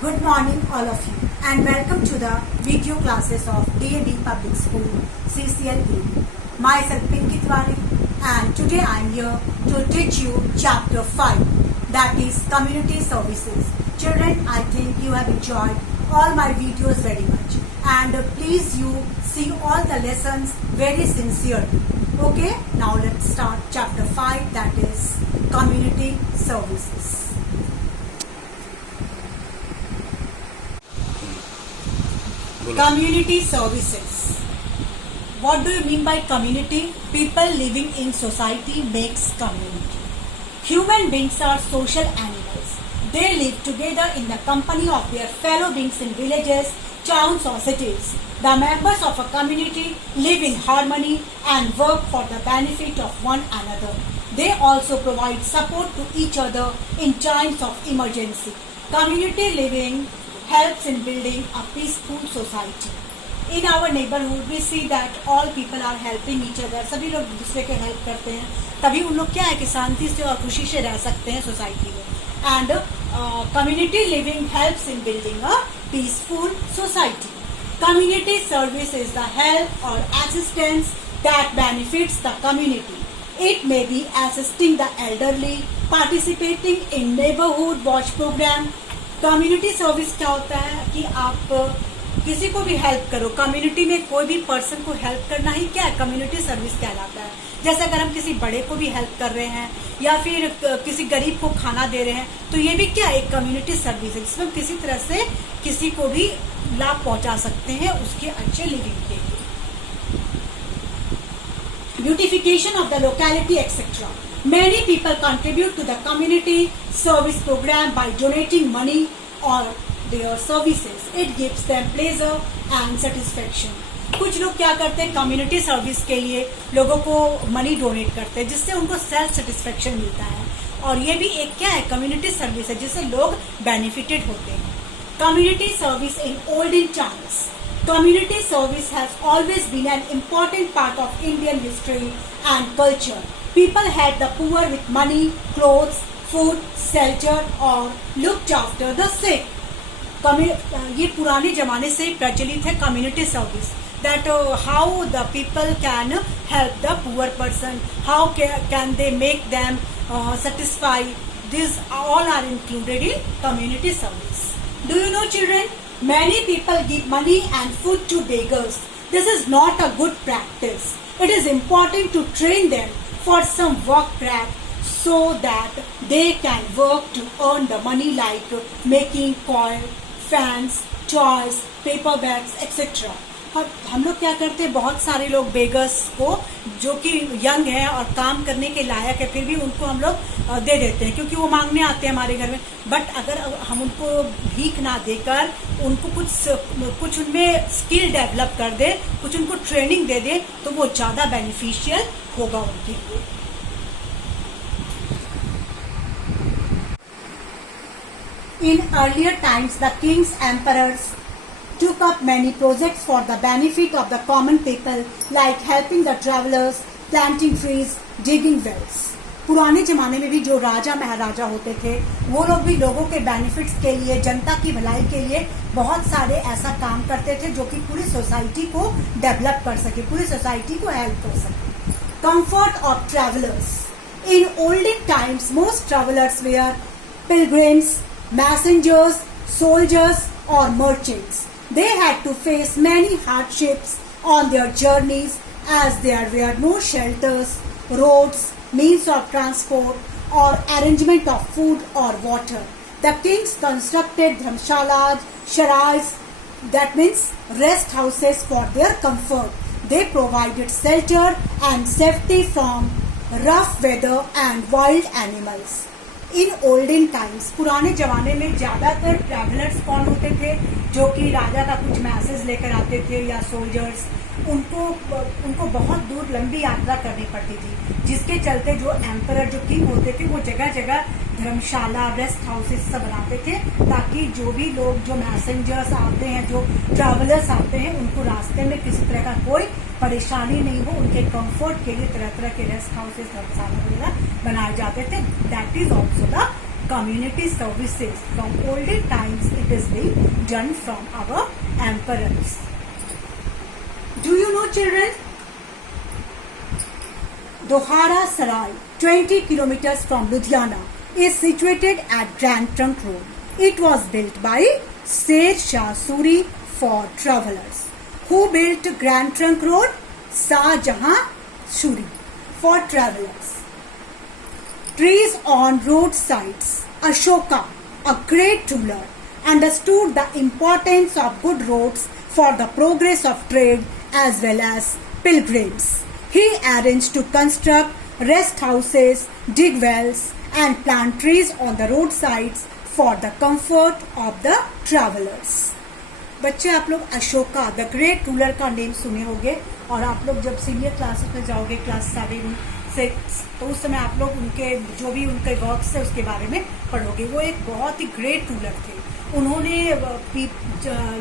Good morning all of you and welcome to the video classes of DAB Public School CCLE. Myself Pinky Tiwari and today I am here to teach you chapter 5, that is community services. Children, I think you have enjoyed all my videos very much and please you see all the lessons very sincerely. Okay, now let's start chapter 5, that is community services. Community services. What do you mean by community? People living in society makes community. Human beings are social animals. They live together in the company of their fellow beings in villages, towns or cities. The members of a community live in harmony and work for the benefit of one another. They also provide support to each other in times of emergency. Community living helps in building a peaceful society. In our neighborhood, we see that all people are helping each other. सभी लोग दूसरे के हेल्प करते हैं, तभी उन लोग क्या है कि शांति से और खुशी से रह सकते हैं सोसाइटी में. And community living helps in building a peaceful society. Community service is the help or assistance that benefits the community. It may be assisting the elderly, participating in neighborhood watch program. Community service क्या होता है कि आप किसी को भी हेल्प करो. कम्युनिटी में कोई भी पर्सन को हेल्प करना ही क्या है, कम्युनिटी सर्विस कहलाता है. जैसे अगर हम किसी बड़े को भी हेल्प कर रहे हैं या फिर किसी गरीब को खाना दे रहे हैं, तो ये भी क्या एक कम्युनिटी सर्विस है जिसमें हम किसी तरह से किसी को भी लाभ पहुंचा सकते हैं उसके अच्छे लिविंग के लिए. Beautification of the locality etcetera. Many people contribute to the community service program by donating money or their services. It gives them pleasure and satisfaction. कुछ लोग क्या करते हैं, कम्युनिटी सर्विस के लिए लोगों को मनी डोनेट करते हैं जिससे उनको सेल्फ सेटिस्फेक्शन मिलता है, और ये भी एक क्या है कम्युनिटी सर्विस है जिससे लोग बेनिफिटेड होते हैं. Community service in olden times. Community service has always been an important part of Indian history and culture. People helped the poor with money, clothes, food, shelter or looked after the sick. ये पुराने जमाने से प्रचलित है community service. That how the people can help the poor person, how can they make them satisfied. These all are included in community service. Do you know, children? Many people give money and food to beggars. This is not a good practice. It is important to train them for some work craft so that they can work to earn the money like making coin, fans, toys, paper bags, etc. और हम लोग क्या करते हैं, बहुत सारे लोग बेगर्स को जो कि यंग है और काम करने के लायक है फिर भी उनको हम लोग दे देते हैं क्योंकि वो मांगने आते हैं हमारे घर में. बट अगर हम उनको भीख ना देकर उनको कुछ उनमें स्किल डेवलप कर दे, कुछ उनको ट्रेनिंग दे दे, तो वो ज़्यादा बेनिफिशियल होगा उनके लिए. In earlier times, the kings, emperors took up many projects for the benefit of the common people, like helping the travelers, planting trees, digging wells. पुराने जमाने में भी जो राजा महाराजा होते थे वो लोग भी लोगों के बेनिफिट्स के लिए, जनता की भलाई के लिए बहुत सारे ऐसा काम करते थे जो कि पूरी सोसाइटी को डेवलप कर सके, पूरी सोसाइटी को हेल्प कर सके. Comfort of travellers. In olden times most travellers were pilgrims, messengers, soldiers or merchants. They had to face many hardships on their journeys as there were no shelters, roads, means of transport or arrangement of food or water. The kings constructed dharmshalas, sarais, that means rest houses for their comfort. They provided shelter and safety from rough weather and wild animals. In olden times, पुराने जमाने में ज्यादातर ट्रैवलर्स कौन होते थे, जो कि राजा का कुछ मैसेज लेकर आते थे या सोल्जर्स. उनको बहुत दूर लंबी यात्रा करनी पड़ती थी जिसके चलते जो एम्परर, जो किंग होते थे वो जगह जगह धर्मशाला, रेस्ट हाउसेस सब बनाते थे ताकि जो भी लोग, जो मैसेंजर्स आते हैं, जो ट्रैवलर्स आते हैं, उनको रास्ते में किसी तरह का कोई परेशानी नहीं हो. उनके कंफर्ट के लिए तरह तरह के रेस्ट हाउसेस, धर्मशाला वगैरह बनाए जाते थे. That is also the community services. From olden times it is being done from our emperors. Do you know, children? Dohara Sarai, 20 kilometers from Ludhiana, is situated at Grand Trunk Road. It was built by Sher Shah Suri for travelers. Who built Grand Trunk Road? Shah Jahan Suri for travelers. Trees on roadsides. Ashoka, a great ruler, understood the importance of good roads for the progress of trade as well as pilgrims. He arranged to construct rest houses, dig wells, and plant trees on the roadsides for the comfort of the travelers. बच्चे आप लोग Ashoka the great ruler का नेम सुने होंगे और आप लोग जब सीनियर क्लासेस में जाओगे क्लास 7-6 तो उस समय आप लोग उनके जो भी उनके वर्क्स है उसके बारे में पढ़ोगे। वो एक बहुत ही ग्रेट रूलर थे। उन्होंने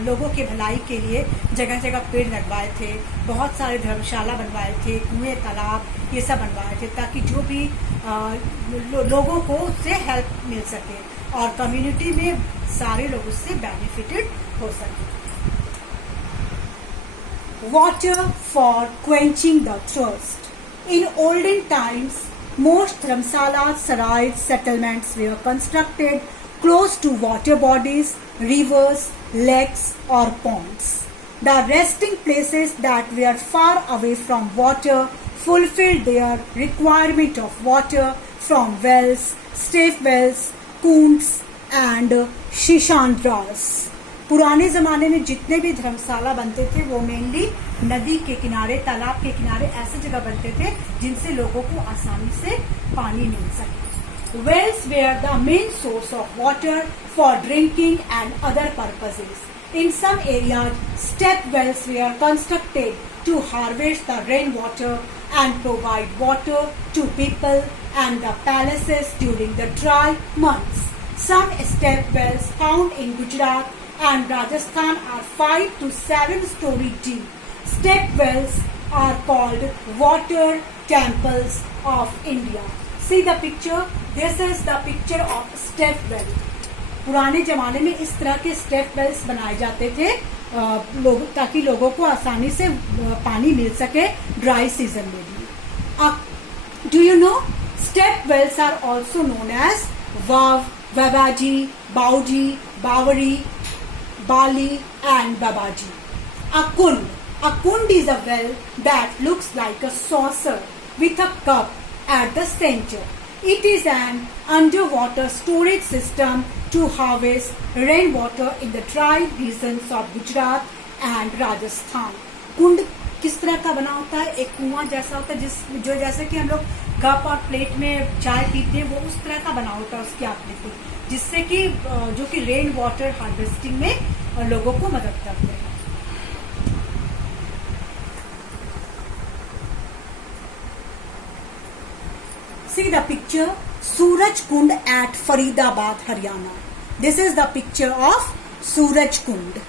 लोगों के भलाई के लिए जगह जगह पेड़ लगवाए थे, बहुत सारे धर्मशाला बनवाए थे, कुएं तालाब ये सब बनवाए थे ताकि जो भी लोगों को उससे हेल्प मिल सके और कम्युनिटी में सारे लोग उससे बेनिफिटेड हो सके। Water for quenching the thirst. In olden times, most dharamsalas, sarais, settlements were constructed close to water bodies, rivers, lakes or ponds. The resting places that were far away from water fulfilled their requirement of water from wells, stave wells, kunds and shishandras. पुराने ज़माने में जितने भी धर्मशाला बनते थे वो मेनली नदी के किनारे, तालाब के किनारे ऐसे जगह बनते थे जिनसे लोगों को आसानी से पानी मिल सके। Wells were the main source of water for drinking and other purposes. In some areas, step wells were constructed to harvest the rainwater and provide water to people and the palaces during the dry months. Some step wells found in Gujarat and Rajasthan are 5 to 7 story deep. Step wells are called water temples of India. See the picture. This is the picture of step well. पुराने जमाने में इस तरह के step Wales बनाए जाते थे ताकि लोगों को आसानी से पानी मिल सके ड्राई सीजन में भी। Do you know step wells are also known as Vav, Babaji, Bauji, Bavari, Bali and Babaji. A kund. A kund is a well that looks like a saucer with a cup at the center. It is an underwater storage system to harvest rainwater in the dry regions of Gujarat and Rajasthan. कुंड किस तरह का बना होता है? एक कुआं जैसा होता है जो जैसे कि हम लोग कप और प्लेट में चाय पीते हैं वो उस तरह का बना होता है उसकी आकृति, जिससे कि जो कि रेन वाटर हार्वेस्टिंग में लोगों को मदद करते हैं। See the picture Suraj Kund at Faridabad, Haryana. This is the picture of Suraj Kund.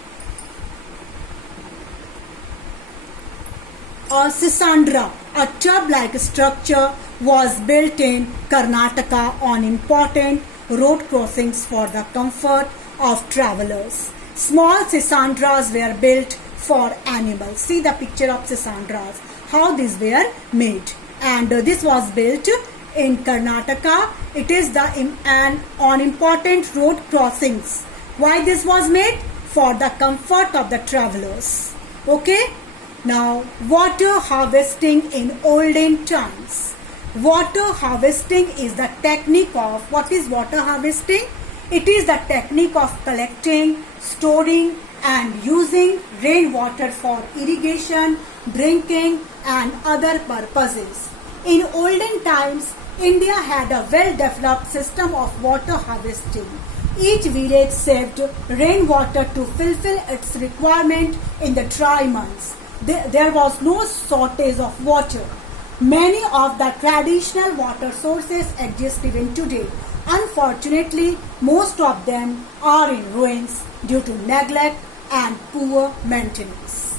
A Sisandra, a tub-like structure, was built in Karnataka on important road crossings for the comfort of travelers. Small Sisandras were built for animals. See the picture of Sisandras, how these were made. And this was built in Karnataka. It is on important road crossings. Why this was made? For the comfort of the travelers. Okay. Now, water harvesting in olden times. Water harvesting is the technique of, what is water harvesting? It is the technique of collecting, storing and using rainwater for irrigation, drinking and other purposes. In olden times, India had a well-developed system of water harvesting. Each village saved rainwater to fulfill its requirement in the dry months. There was no shortage of water. Many of the traditional water sources exist even today. Unfortunately, most of them are in ruins due to neglect and poor maintenance.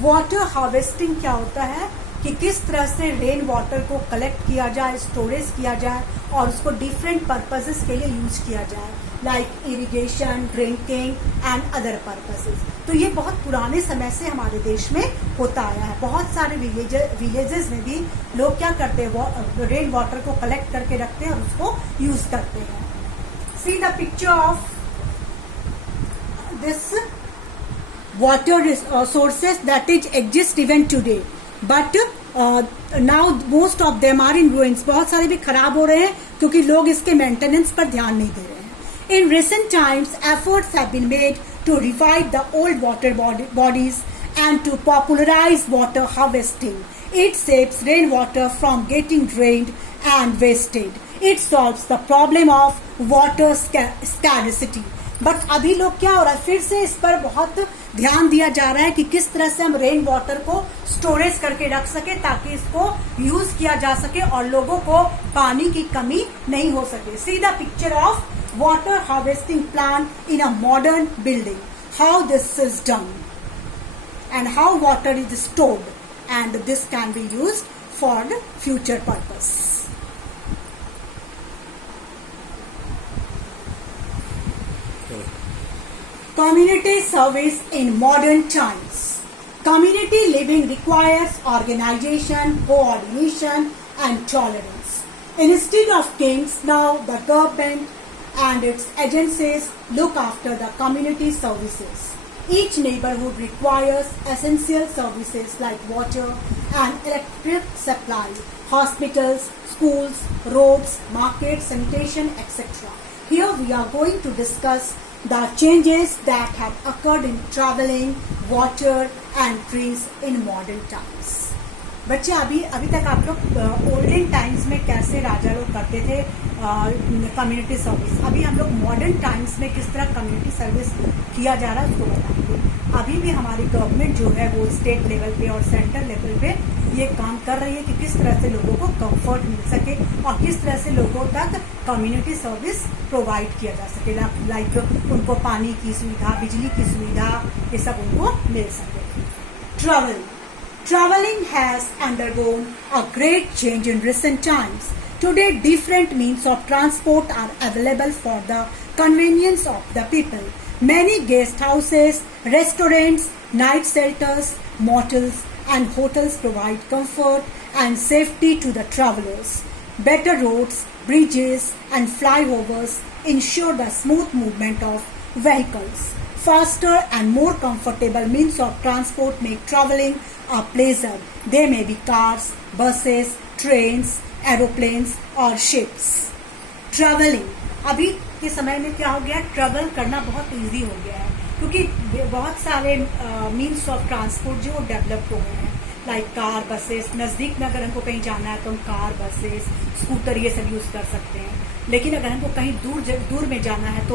Water harvesting क्या होता है? कि किस तरह से rain water को कलेक्ट किया जाए, स्टोरेज किया जाए और उसको डिफरेंट पर्पसेस के लिए यूज किया जाए, like irrigation, drinking and other purposes. तो ये बहुत पुराने समय से हमारे देश में होता आया है। बहुत सारे विलेजेस में भी लोग क्या करते हैं, रेन वाटर को कलेक्ट करके रखते हैं और उसको यूज करते हैं। सी the picture of this water sources that is exist even today, but now most of them are in ruins। बहुत सारे भी खराब हो रहे हैं क्योंकि लोग इसके मेंटेनेंस पर ध्यान नहीं दे रहे हैं। In recent times, efforts have been made to revive the old water bodies and to popularize water harvesting. It saves rainwater from getting drained and wasted. It solves the problem of water scarcity. But अभी लोग क्या हो रहा है, फिर से इस पर बहुत ध्यान दिया जा रहा है कि किस तरह से हम रेन वाटर को स्टोरेज करके रख सके ताकि इसको यूज किया जा सके और लोगों को पानी की कमी नहीं हो सके। सी the picture of water harvesting plan in a modern building, how this is done and how water is stored and this can be used for future purpose. Community service in modern times. Community living requires organization, coordination, and tolerance. Instead of kings, now the government and its agencies look after the community services. Each neighborhood requires essential services like water and electric supply, hospitals, schools, roads, markets, sanitation, etc. Here we are going to discuss the changes that have occurred in traveling, water and trees in modern times. बच्चे अभी तक आप लोग olden times में कैसे राजा लोग करते थे कम्युनिटी सर्विस, अभी हम लोग मॉडर्न टाइम्स में किस तरह कम्युनिटी सर्विस किया जा रहा है उसको बताएंगे। अभी भी हमारी गवर्नमेंट जो है वो स्टेट लेवल पे और सेंट्रल लेवल पे ये काम कर रही है कि किस तरह से लोगों को कंफर्ट मिल सके और किस तरह से लोगों तक कम्युनिटी सर्विस प्रोवाइड किया जा सके, लाइक उनको पानी की सुविधा, बिजली की सुविधा, ये सब उनको मिल सके। Traveling has undergone a great change in recent times. Today, different means of transport are available for the convenience of the people. Many guest houses, restaurants, night shelters, motels, and hotels provide comfort and safety to the travelers. Better roads, bridges, and flyovers ensure the smooth movement of vehicles. Faster and more comfortable means of transport make traveling a pleasure. They may be cars, buses, trains, aeroplanes or ships. Traveling. अभी के समय में क्या हो गया, ट्रेवल करना बहुत इजी हो गया है क्योंकि बहुत सारे मीन्स ऑफ ट्रांसपोर्ट जो डेवलप हो गए हैं, लाइक कार, बसेस। नज़दीक में अगर हमको कहीं जाना है तो हम कार, बसेस, स्कूटर ये सब यूज़ कर सकते हैं। लेकिन अगर हमको कहीं दूर में जाना है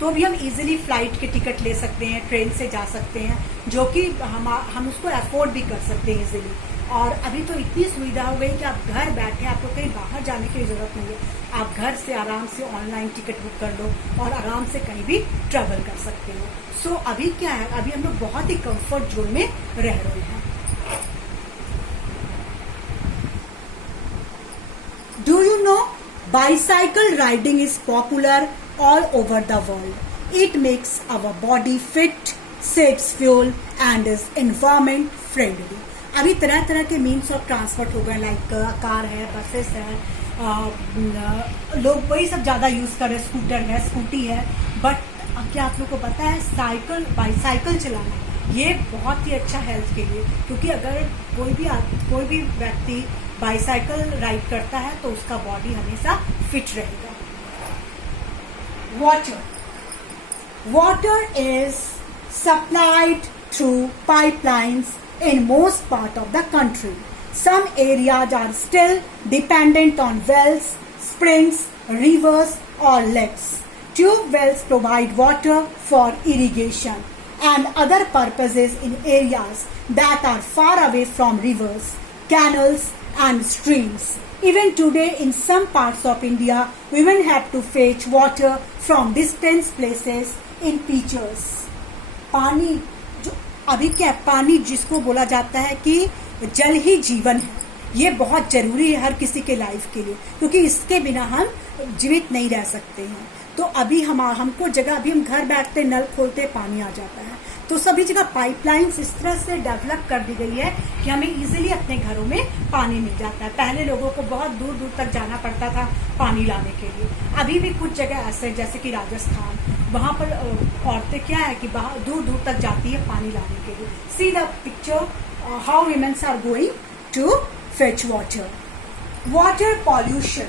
तो भी हम इजीली फ्लाइट के टिकट ले सकते हैं, ट्रेन से जा सकते हैं, जो कि हम उसको अफोर्ड भी कर सकते हैं इजीली। और अभी तो इतनी सुविधा हो गई कि आप घर बैठे, आपको कहीं बाहर जाने की जरूरत नहीं है, आप घर से आराम से ऑनलाइन टिकट बुक कर लो और आराम से कहीं भी ट्रेवल कर सकते हो। सो अभी क्या है, अभी हम लोग बहुत ही कंफर्ट जोन में रह रहे हैं। Do you know bicycle riding is popular all over the world. It makes our body fit, saves fuel and is environment friendly. अभी तरह तरह के मीन्स ऑफ ट्रांसपोर्ट हो गए, लाइक कार है, बसेस है, लोग वही सब ज़्यादा यूज़ कर रहे हैं, स्कूटर है, स्कूटी है। बट क्या आप लोग को पता है बाईसाइकिल चलाना ये बहुत ही अच्छा हेल्थ के लिए, क्योंकि अगर कोई भी व्यक्ति बाईसाइकिल राइड करता है तो उसका बॉडी हमेशा फिट रहेगा। Water is supplied through pipelines in most part of the country. Some areas are still dependent on wells, springs, rivers or lakes. Tube wells provide water for irrigation and other purposes in areas that are far away from rivers, canals and streams. Even today in some parts of India, women have to fetch water from distant places in pitchers. पानी जो अभी क्या पानी जिसको बोला जाता है कि जल ही जीवन है, ये बहुत जरूरी है हर किसी के लाइफ के लिए, क्योंकि इसके बिना हम जीवित नहीं रह सकते हैं। तो अभी हमको जगह, अभी हम घर बैठते नल खोलते पानी आ जाता है, तो सभी जगह पाइपलाइंस इस तरह से डेवलप कर दी गई है कि हमें इजीली अपने घरों में पानी मिल जाता है। पहले लोगों को बहुत दूर दूर तक जाना पड़ता था पानी लाने के लिए। अभी भी कुछ जगह ऐसे, जैसे कि राजस्थान, वहाँ पर औरतें क्या है कि दूर दूर तक जाती है पानी लाने के लिए। See the picture how women are going to fetch water. Water pollution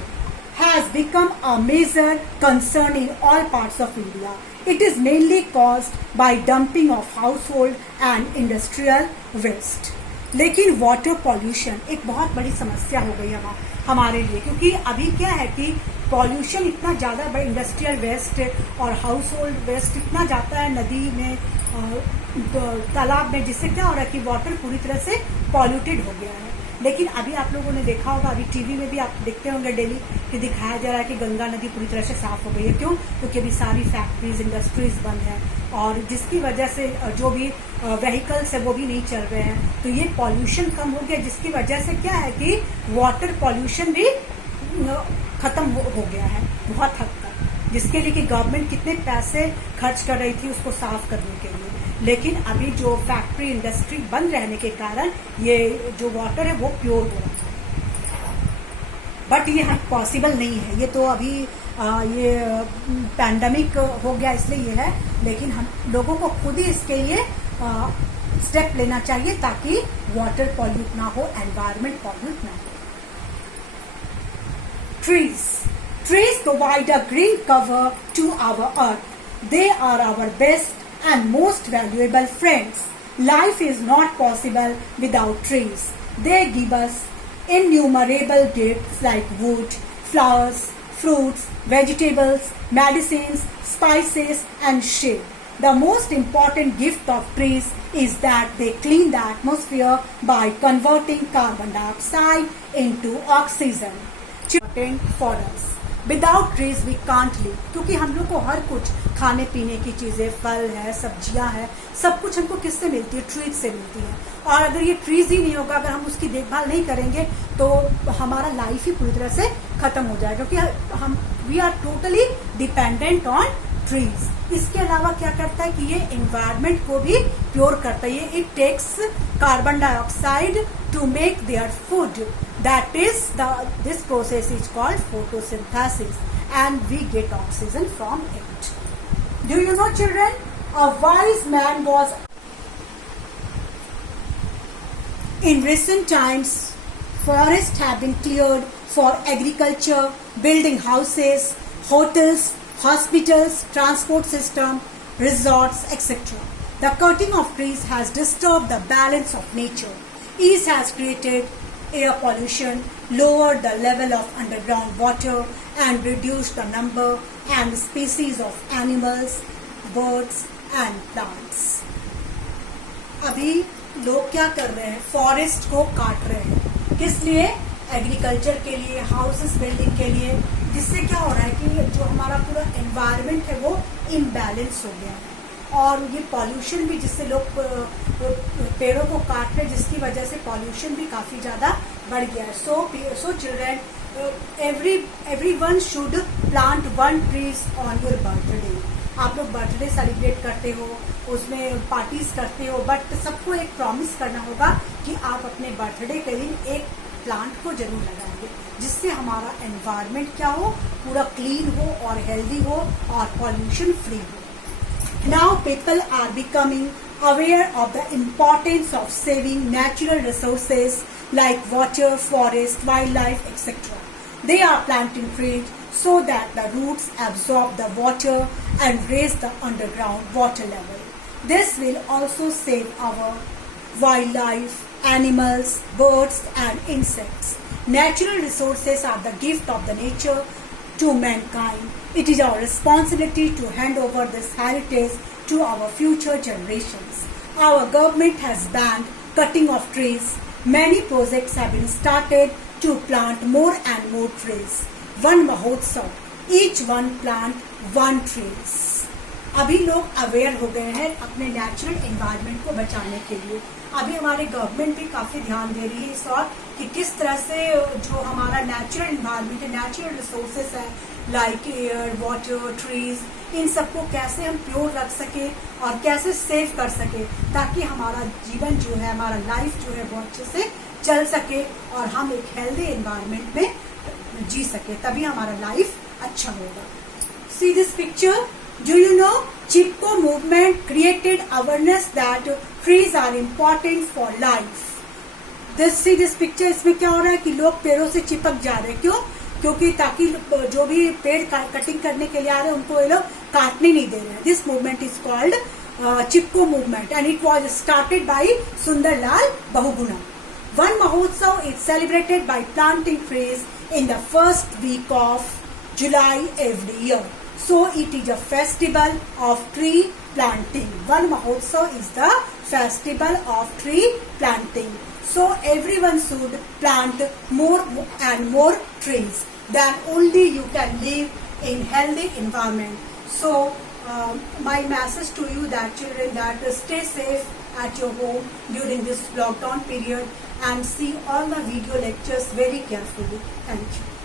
has become a major concern in all parts of India. It is mainly caused by dumping of household and industrial waste. लेकिन water pollution एक बहुत बड़ी समस्या हो गई हमारे लिए, क्योंकि अभी क्या है कि पॉल्यूशन इतना ज़्यादा, इंडस्ट्रियल वेस्ट और हाउस होल्ड वेस्ट इतना जाता है नदी में, तालाब में, जिससे क्या हो रहा है कि वाटर पूरी तरह से पॉल्यूटेड हो गया है। लेकिन अभी आप लोगों ने देखा होगा, अभी टीवी में भी आप देखते होंगे डेली कि दिखाया जा रहा है कि गंगा नदी पूरी तरह से साफ हो गई है। क्यों? क्योंकि अभी सारी फैक्ट्रीज, इंडस्ट्रीज बंद है, और जिसकी वजह से जो भी व्हीकल्स है वो भी नहीं चल रहे हैं, तो ये पॉल्यूशन कम हो गया, जिसकी वजह से क्या है कि वाटर पॉल्यूशन भी खत्म हो गया है बहुत हद तक, जिसके लिए कि गवर्नमेंट कितने पैसे खर्च कर रही थी उसको साफ करने के लिए। लेकिन अभी जो फैक्ट्री, इंडस्ट्री बंद रहने के कारण ये जो वाटर है वो प्योर हो रहा है, बट ये पॉसिबल नहीं है। ये तो अभी ये पैंडेमिक हो गया इसलिए ये है, लेकिन हम लोगों को खुद ही इसके लिए स्टेप लेना चाहिए ताकि वाटर पॉल्यूट ना हो, एनवायरमेंट पॉल्यूट ना हो। Trees provide a green cover to our earth. They are our best and most valuable friends. Life is not possible without trees. They give us innumerable gifts like wood, flowers, fruits, vegetables, medicines, spices, and shade. The most important gift of trees is that they clean the atmosphere by converting carbon dioxide into oxygen. Important for us. Without trees we can't live. क्योंकि हम लोग को हर कुछ खाने पीने की चीजें, फल है, सब्जियां है, सब कुछ हमको किससे मिलती है? ट्रीज से मिलती है। और अगर ये ट्रीज ही नहीं होगा, अगर हम उसकी देखभाल नहीं करेंगे, तो हमारा लाइफ ही पूरी तरह से खत्म हो जाएगा, क्योंकि हम we are totally dependent on trees. इसके अलावा क्या करता है कि ये एनवायरमेंट को भी प्योर करता है। ये it takes carbon dioxide to make their food, that is this process is called photosynthesis, and we get oxygen from it. Do you know, children, a wise man was in recent times forests have been cleared for agriculture, building houses, hotels, hospitals, transport system, resorts, etc. The cutting of trees has disturbed the balance of nature. It has created air pollution, lowered the level of underground water, and reduced the number and species of animals, birds and plants. अभी लोग क्या कर रहे हैं? फॉरेस्ट को काट रहे हैं। किस लिए? एग्रीकल्चर के लिए, हाउसेस बिल्डिंग के लिए, जिससे क्या हो रहा है कि जो हमारा पूरा एनवायरनमेंट है वो इम्बैलेंस हो गया है। और ये पॉल्यूशन भी, जिससे लोग पेड़ों को काट रहे, जिसकी वजह से पॉल्यूशन भी काफी ज्यादा बढ़ गया है। So children, everyone should plant 1 trees on your birthday. आप लोग बर्थडे सेलिब्रेट करते हो, उसमें पार्टीज करते हो, बट सबको एक प्रॉमिस करना होगा कि आप अपने बर्थडे के दिन एक प्लांट को जरूर लगाएंगे, जिससे हमारा एनवायरनमेंट क्या हो, पूरा क्लीन हो और हेल्दी हो और पॉल्यूशन फ्री हो। Now people are becoming aware of the importance of saving natural resources like water, forest, wildlife, etc. They are planting trees so that the roots absorb the water and raise the underground water level. This will also save our wildlife, animals, birds and insects. Natural resources are the gift of the nature to mankind. It is our responsibility to hand over this heritage to our future generations. Our government has banned cutting of trees. Many projects have been started to plant more and more trees. One Mahotsav, each one plant 1 trees. अभी लोग अवेयर हो गए हैं अपने natural environment को बचाने के लिए। अभी हमारे गवर्नमेंट भी काफी ध्यान दे रही है इस और कि किस तरह से जो हमारा नेचुरल एनवायरनमेंट है, नेचुरल रिसोर्सेस है लाइक एयर, वाटर, ट्रीज, इन सबको कैसे हम प्योर रख सके और कैसे सेव कर सके, ताकि हमारा जीवन जो है, हमारा लाइफ जो है वो अच्छे से चल सके और हम एक हेल्दी एनवायरनमेंट में जी सके, तभी हमारा लाइफ अच्छा होगा। See this picture. Do you know Chipko movement created awareness that trees are important for life. See this picture. इसमें क्या हो रहा है कि लोग पेड़ों से चिपक जा रहे हैं। क्यों? क्योंकि ताकि जो भी पेड़ कटिंग करने के लिए आ रहे हैं उनको ये लोग काटने नहीं दे रहे हैं। This movement is called Chipko movement and it was started by Sundarlal Bahuguna. One Mahotsav is celebrated by planting trees in the first week of July every year. So it is a festival of tree planting. One Mahotsav is the festival of tree planting. So everyone should plant more and more trees. Then only you can live in healthy environment. So my message to you that children, that stay safe at your home during this lockdown period and see all the video lectures very carefully. Thank you.